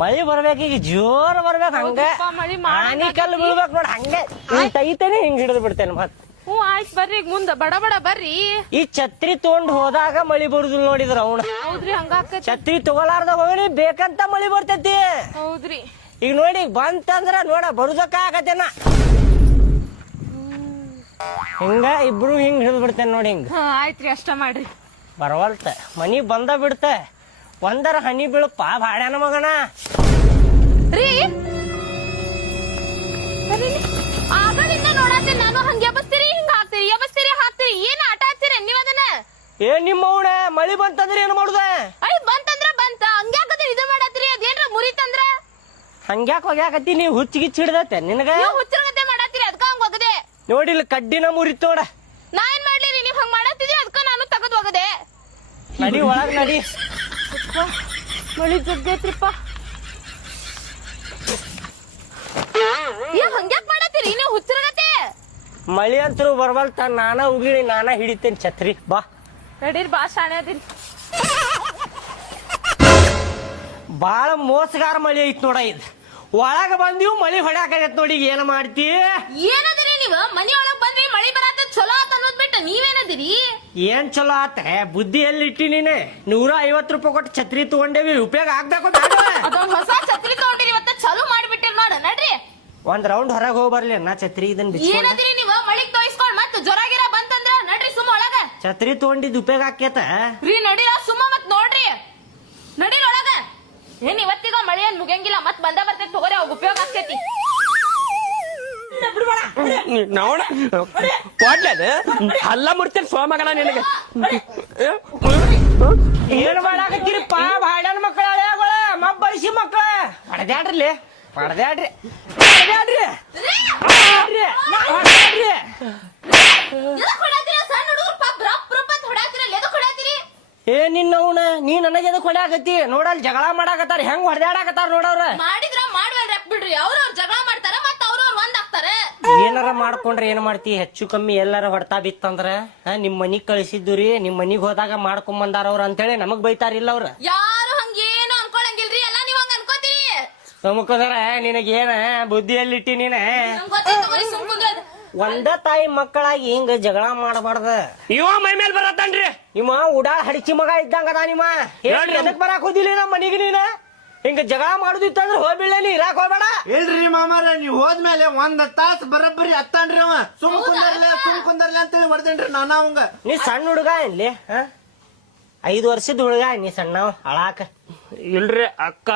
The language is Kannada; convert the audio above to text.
ಮಳಿ ಬರ್ಬೇಕು ಈಗ ಜೋರ್ ಬರ್ಬೇಕು ಹಂಗ ಮಳಿ ಆನಿ ಕಲ್ಲು ಬೀಳ್ಬೇಕು ನೋಡ್ ಹಂಗೆ ತೈತೇನೆ ಹಿಂಗ್ ಹಿಡಿದು ಬಿಡ್ತೇನೆ ಮತ್ ಹ್ಞೂ ಆಯ್ತು ಬರ್ರಿ ಈಗ ಮುಂದ ಬಡ ಬಡ ಬರ್ರಿ ಈ ಛತ್ರಿ ತಗೊಂಡ್ ಹೋದಾಗ ಮಳಿ ಬರುದಿಲ್ಲ ನೋಡಿದ್ರ ಅವನ ಹೌದ್ರಿ ಹಂಗ ಆಕತಿ ಛತ್ರಿ ತಗೊಲಾರ್ದ ಹೋಗಿ ಬೇಕಂತ ಮಳಿ ಬರ್ತೈತಿ ಹೌದ್ರಿ ಈಗ ನೋಡಿ ಬಂತಂದ್ರ ನೋಡ ಬರುದಕ್ಕ ಆಗತ್ತೇನ ಹಿಂಗ ಇಬ್ರು ಹಿಂಗ್ ಹಿಡಿದು ಬಿಡ್ತೇನೆ ನೋಡಿ ಹಿಂಗ ಹಾ ಆಯ್ತ್ರಿ ಅಷ್ಟ ಮಾಡ್ರಿ ಬರವಲ್ತ ಮನಿ ಬಂದ ಬಿಡ್ತ ಒಂದರ ಹನಿ ಬೀಳಪ್ಪ ಭಾಡ್ಯಾನ ಮಗನ ರೀ ಆಗದಿಂದ ನೋಡಾತೀನಿ ನಾನು ಹಂಗೆ ಎಬ್ಬಸ್ತೀರಿ ಹಿಂಗ ಹಾಕ್ತೀರಿ ಎಬ್ಬಸ್ತೀರಿ ಹಾಕ್ತೀರಿ ಏನ್ ಆಟ ಆಡ್ತೀರಿ ನೀವ್ ಅದನ್ನ ನಿಮ್ಮ ಅವಣ ಮಳಿ ಬಂತಂದ್ರ ಏನ್ ಮಾಡುದ ಅಯ್ಯ ಬಂತಂದ್ರ ಬಂತ ಹಂಗ್ಯಾಕದ ಇದು ಮಾಡತ್ತೀರಿ ಅದೇನ್ರ ಮುರಿತಂದ್ರ ಹಂಗ್ಯಾಕ್ ಹೋಗ್ಯಾಕತ್ತಿ ನೀವ್ ಹುಚ್ಚಿಗಿಚ್ಚ ಹಿಡ್ದತ್ತೆ ನಿನಗ ನೀವು ಹುಚ್ಚರಗತೆ ಮಾಡತ್ತೀರಿ ಅದಕ್ಕ ಹಂಗ ಒಗದೆ ನೋಡಿಲ್ಲ ಕಡ್ಡಿನ ಮುರಿತೋಡ ನಾ ಏನ್ ಮಾಡ್ಲಿ ನೀವ್ ಹಂಗ ಮಾಡತ್ತಿದ್ರಿ ಅದಕ್ಕ ನಾನು ತಗದ್ ಒಗದೆ ನಡಿ ಒಳಗ್ ನಡಿ ಮಳಿ ಜಗ್ಗೈತ್ರಿಪ್ಪ ಹಂಗ್ಯಾಕ್ ಮಾಡತ್ತೀರಿ ನೀವು ಹುಚ್ಚರಗತೆ ಮಳಿ ಅಂತೂ ಬರ್ಬಲ್ತ ನಾನ ಉಗಿಳಿ ನಾನ ಹಿಡಿತೇನೆ ಛತ್ರಿ ಬಾ ನಡೀರಿ ಬಾ ಶಾಣೆ ಅದಿರಿ ಬಾಳ ಮೋಸಗಾರ ಮಳಿ ಐತ್ ನೋಡ ಇದ್ ಒಳಗ ಬಂದಿವ್ ಮಳಿ ಹೊಡ್ಯಾಕೈತ್ ನೋಡಿ ಏನ ಮಾಡ್ತಿ ಏನದಿರಿ ನೀವು ಮನಿ ಒಳಗ್ ಬಂದ್ರಿ ಮಳಿ ಬರತ್ತ ಚಲೋ ಆತ ಅನ್ನೋದ್ ಬಿಟ್ಟು ನೀವೇನದಿರಿ ಏನ್ ಚಲೋ ಆತ ಬುದ್ಧಿ ಎಲ್ಲಿ ಇಟ್ಟಿ ನೀನೆ 150 ರೂಪಾಯಿ ಕೊಟ್ಟು ಛತ್ರಿ ತಗೊಂಡೇವಿ ಉಪಯೋಗ ಆಗ್ಬೇಕು ಅದೊಂದ್ ಹೊಸ ಛತ್ರಿ ತಗೊಂಡಿರಿ ಇವತ್ತ ಚಲೋ ಮಾಡ್ಬಿಟ್ಟಿರಿ ನೋಡ ನಡ್ರಿ ಒಂದ್ ರೌಂಡ್ ಹೊರಗೆ ಹೋಗಿ ಬರ್ಲಿ ನಾ ಛತ್ರಿ ಇದನ್ ಏನದಿರಿ ನೀವು ಮಳಿಗ್ ತೋಯಿಸ್ಕೊಂಡ್ ಮತ್ ಜ್ವರ ಗಿರ ಬಂತಂದ್ರ ನಡ್ರಿ ಸುಮ್ಮ ಒಳಗ ಛತ್ರಿ ತಗೊಂಡಿದ್ ಉಪಯೋಗ ಆಕೇತ ರೀ ನಡೀರ ಸುಮ್ಮ ಮತ್ ನೋಡ್ರಿ ನಡೀರಿ ಒಳಗ ಏನ್ ಇವತ್ತಿಗ ಮಳಿ ಏನ್ ಮುಗಿಯಂಗಿಲ್ಲ ಮತ್ ಬಂದ ಬರ್ತೈತಿ ತಗೋರಿ ಅವಾಗ ಉಪಯೋಗ ಆಗ್ತೈತಿ ನೋಡ ಅಲ್ಲ ಮುಡ್ತೇನೆ ಸೋಮಗನ ನಿನಗೆ ಏನ್ ಮಾಡಾಕತ್ತೀರಿಪ್ಪ ಭಾಡ್ಯಾನ ಮಕ್ಕಳ ಹಳೆಗಳ ಮಬ್ಬಳಿಸಿ ಮಕ್ಕಳ ಹೊಡೆದ್ಯಾಡ್ರಿ ಹೊಡೆದ್ಯಾಡ್ರಿ ಹೊಡೆದ್ಯಾಡ್ರಿ ಸಣ್ಣ ಹುಡುಗರು ಪಾಪ ರಪ್ ರಪ್ ಅಂತ ಹೊಡ್ಯಾತಿರಲ್ಲ ಎದಕ್ ಹೊಡ್ಯಾತಿರಿ ಏ ನಿನ್ನವನ ನೀ ನನಗೆ ಎದಕ್ ಹೊಡ್ಯಾಕತ್ತಿ ನೋಡಲ್ ಜಗಳ ಮಾಡಾಕತ್ತಾರ ಹೆಂಗ್ ಹೊಡೆದಾಡಕತ್ತಾರ ನೋಡವ್ರ ಮಾಡಿದ್ರ ಮಾಡ್ವಲ್ ರಪ್ ಬಿಡ್ರಿ ಅವ್ರವ್ರ ಜಗಳ ಮಾಡ್ತಾರ ಮತ್ತ ಅವ್ರವ್ರ ಒಂದ್ ಆಗ್ತಾರ ಏನಾರ ಮಾಡ್ಕೊಂಡ್ರೆ ಏನ್ ಮಾಡ್ತಿ ಹೆಚ್ಚು ಕಮ್ಮಿ ಎಲ್ಲಾರ ಹೊಡ್ತಾ ಬಿತ್ತಂದ್ರ ನಿಮ್ ಮನಿಗ್ ಕಳಿಸಿದ್ದುರಿ ನಿಮ್ ಮನಿಗ್ ಹೋದಾಗ ಮಾಡ್ಕೊಂಡ್ ಬಂದಾರ ಅವ್ರ ಅಂತೇಳಿ ನಮಗ್ ಬೈತಾರಿಲ್ಲ ಅವ್ರ ಯಾರು ಹಂಗೇನು ಅನ್ಕೊಳಂಗಿಲ್ರಿ ಎಲ್ಲಾ ನೀವ್ ಹಂಗ ಅನ್ಕೋತೀರಿ ಸುಮ್ಕುದ್ರ ನಿನಗೇನ ಬುದ್ಧಿಯಲ್ಲಿಟ್ಟಿ ನೀನ ಸುಮ್ ಕುಂದ್ರದ ಒಂದ ತಾಯಿ ಮಕ್ಕಳಾಗಿ ಹಿಂಗ ಜಗಳ ಮಾಡಬಾರ್ದ ಇವ ಮೈ ಮೇಲ್ ಬರತ್ತನ್ರಿ ನಿಮ್ಮ ಉಡಾಳ್ ಹಡಿಚಿ ಮಗ ಇದ್ದಂಗ ಅದ ನಿಮ್ಮ ಎದಕ್ ಬರಾಕ್ ಹೋದಿಲ್ಲ ನಮ್ಮ ಮನಿಗೆ ನೀನ ಹಿಂಗ ಜಗಳ ಮಾಡುದಿತ್ತಂದ್ರ ಹೋಗ್ಬಿಡ್ಲ ನೀ ಇರಾಕ್ ಹೋಗ್ಬೇಡ ಇಲ್ರಿ ಮಾಮಾರ ನೀವ್ ಹೋದ್ಮೇಲೆ 1 ತಾಸ್ ಬರಬ್ಬರಿ ಹತ್ತಾನ್ರಿ ಅವ ಸುಮ್ ಕುಂದರ್ಲಿ ಅಂತೇಳಿ ಮಾಡ್ತೇನ್ರಿ ನಾನ ಅವಂಗ ನೀ ಸಣ್ಣ ಹುಡುಗ ಇಲ್ಲಿ 5 ವರ್ಷದ ಹುಡುಗ ನೀ ಸಣ್ಣ ಅಳಾಕ ಇಲ್ರಿ ಅಕ್ಕ